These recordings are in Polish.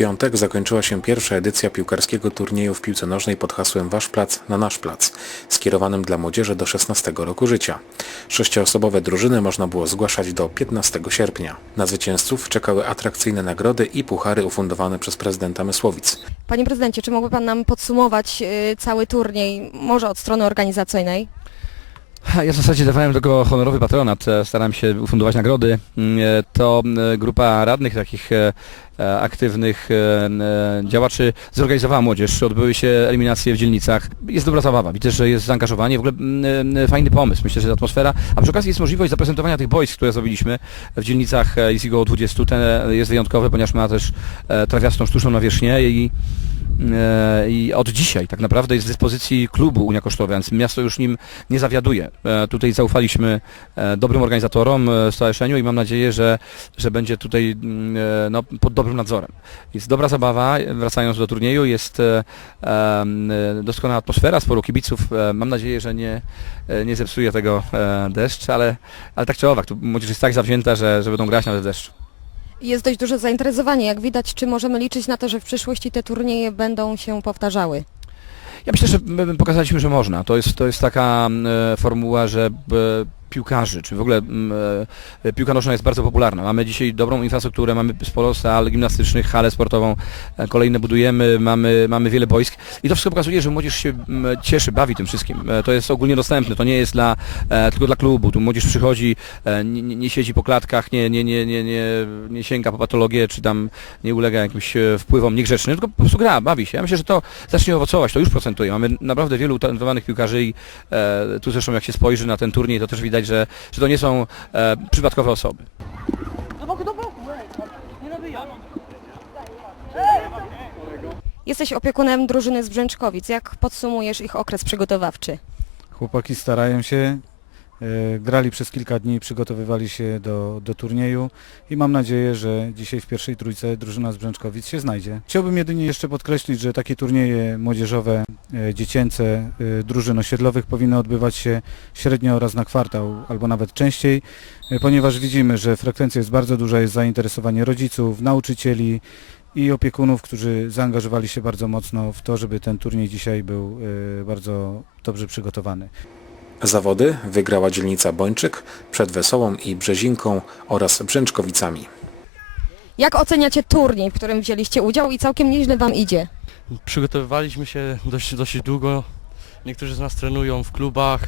piątek zakończyła się pierwsza edycja piłkarskiego turnieju w piłce nożnej pod hasłem Wasz plac na nasz plac, skierowanym dla młodzieży do 16 roku życia. Sześcioosobowe drużyny można było zgłaszać do 15 sierpnia. Na zwycięzców czekały atrakcyjne nagrody i puchary ufundowane przez prezydenta Mysłowic. Panie prezydencie, czy mógłby pan nam podsumować y, cały turniej, może od strony organizacyjnej? Ja w zasadzie dawałem tego honorowy patronat, e, starałem się ufundować nagrody. Mm, e, To e, grupa radnych, takich aktywnych działaczy zorganizowała młodzież, odbyły się eliminacje w dzielnicach. Jest dobra zabawa, widzę, że jest zaangażowanie, w ogóle mm, fajny pomysł, myślę, że atmosfera, a przy okazji jest możliwość zaprezentowania tych boisk, które zrobiliśmy w dzielnicach, jest ich około 20, ten jest wyjątkowy, ponieważ ma też trawiastą sztuczną nawierzchnię i i od dzisiaj tak naprawdę jest w dyspozycji klubu Unia Kosztowa, więc miasto już nim nie zawiaduje. E, Tutaj zaufaliśmy e, dobrym organizatorom, e, stowarzyszeniu i mam nadzieję, że, że będzie tutaj mm, no, pod dobrym nadzorem. Jest dobra zabawa, wracając do turnieju, jest doskonała atmosfera, sporo kibiców. Mam nadzieję, że nie, nie zepsuje tego deszcz, ale, ale tak czy owak, tu młodzież jest tak zawzięta, że, że będą grać nawet w deszczu. Jest dość duże zainteresowanie, jak widać. Czy możemy liczyć na to, że w przyszłości te turnieje będą się powtarzały? Ja myślę, że my pokazaliśmy, że można. To jest, to jest taka e, formuła, że e, piłkarzy, czy w ogóle m, e, piłka nożna jest bardzo popularna. Mamy dzisiaj dobrą infrastrukturę, mamy sporo sal gimnastycznych, halę sportową, e, kolejne budujemy, mamy, mamy wiele boisk i to wszystko pokazuje, że młodzież się cieszy, bawi tym wszystkim. E, To jest ogólnie dostępne, to nie jest dla, e, tylko dla klubu. Tu młodzież przychodzi, e, nie, nie nie siedzi po klatkach, nie, nie, nie, nie, nie, nie sięga po patologię, czy tam nie ulega jakimś e, wpływom niegrzecznym, tylko po prostu gra, bawi się. Ja myślę, że to zacznie owocować, to już procentuje. Mamy naprawdę wielu utalentowanych piłkarzy i e, tu zresztą jak się spojrzy na ten turniej, to też widać, że, że to nie są e, przypadkowe osoby. Jesteś opiekunem drużyny z Brzęczkowic. Jak podsumujesz ich okres przygotowawczy? Chłopaki starają się, grali przez kilka dni, przygotowywali się do, do turnieju i mam nadzieję, że dzisiaj w pierwszej trójce drużyna z Brzęczkowic się znajdzie. Chciałbym jedynie jeszcze podkreślić, że takie turnieje młodzieżowe, e, dziecięce, e, drużyn osiedlowych powinny odbywać się średnio raz na kwartał albo nawet częściej, e, ponieważ widzimy, że frekwencja jest bardzo duża, jest zainteresowanie rodziców, nauczycieli, i opiekunów, którzy zaangażowali się bardzo mocno w to, żeby ten turniej dzisiaj był e, bardzo dobrze przygotowany. Zawody wygrała dzielnica Bończyk przed Wesołą i Brzezinką oraz Brzęczkowicami. Jak oceniacie turniej, w którym wzięliście udział i całkiem nieźle Wam idzie? Przygotowywaliśmy się dość, dość długo. Niektórzy z nas trenują w klubach.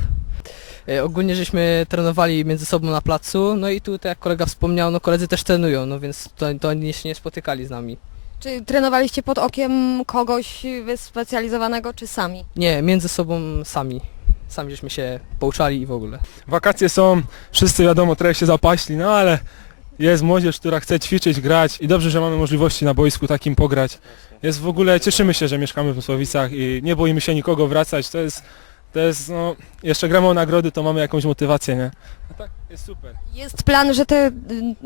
E, Ogólnie żeśmy trenowali między sobą na placu, no i tu, tak jak kolega wspomniał, no koledzy też trenują, no więc to, to oni się nie spotykali z nami. Czy trenowaliście pod okiem kogoś wyspecjalizowanego, czy sami? Nie, między sobą sami. Sami żeśmy się pouczali i w ogóle. Wakacje są, wszyscy wiadomo, trochę się zapaśli, no ale jest młodzież, która chce ćwiczyć, grać i dobrze, że mamy możliwości na boisku takim pograć. Jest w ogóle, cieszymy się, że mieszkamy w Mysłowicach i nie boimy się nikogo wracać, to jest, to jest no, jeszcze gramy o nagrody, to mamy jakąś motywację, nie? A tak, jest super. Jest plan, że, te,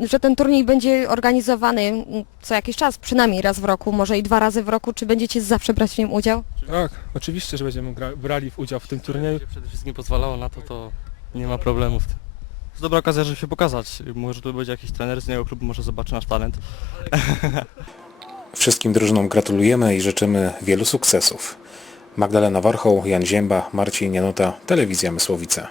że ten turniej będzie organizowany co jakiś czas, przynajmniej raz w roku, może i dwa razy w roku. Czy będziecie zawsze brać w nim udział? Tak, oczywiście, że będziemy gra, brali w udział w tym turnieju. Przede wszystkim pozwalało na to, to nie ma problemów. To jest dobra okazja, żeby się pokazać. Może tu będzie jakiś trener z innego klubu, może zobaczy nasz talent. Wszystkim drużynom gratulujemy i życzymy wielu sukcesów. Magdalena Warchoł, Jan Zięba, Marcin Januta, Telewizja Mysłowice.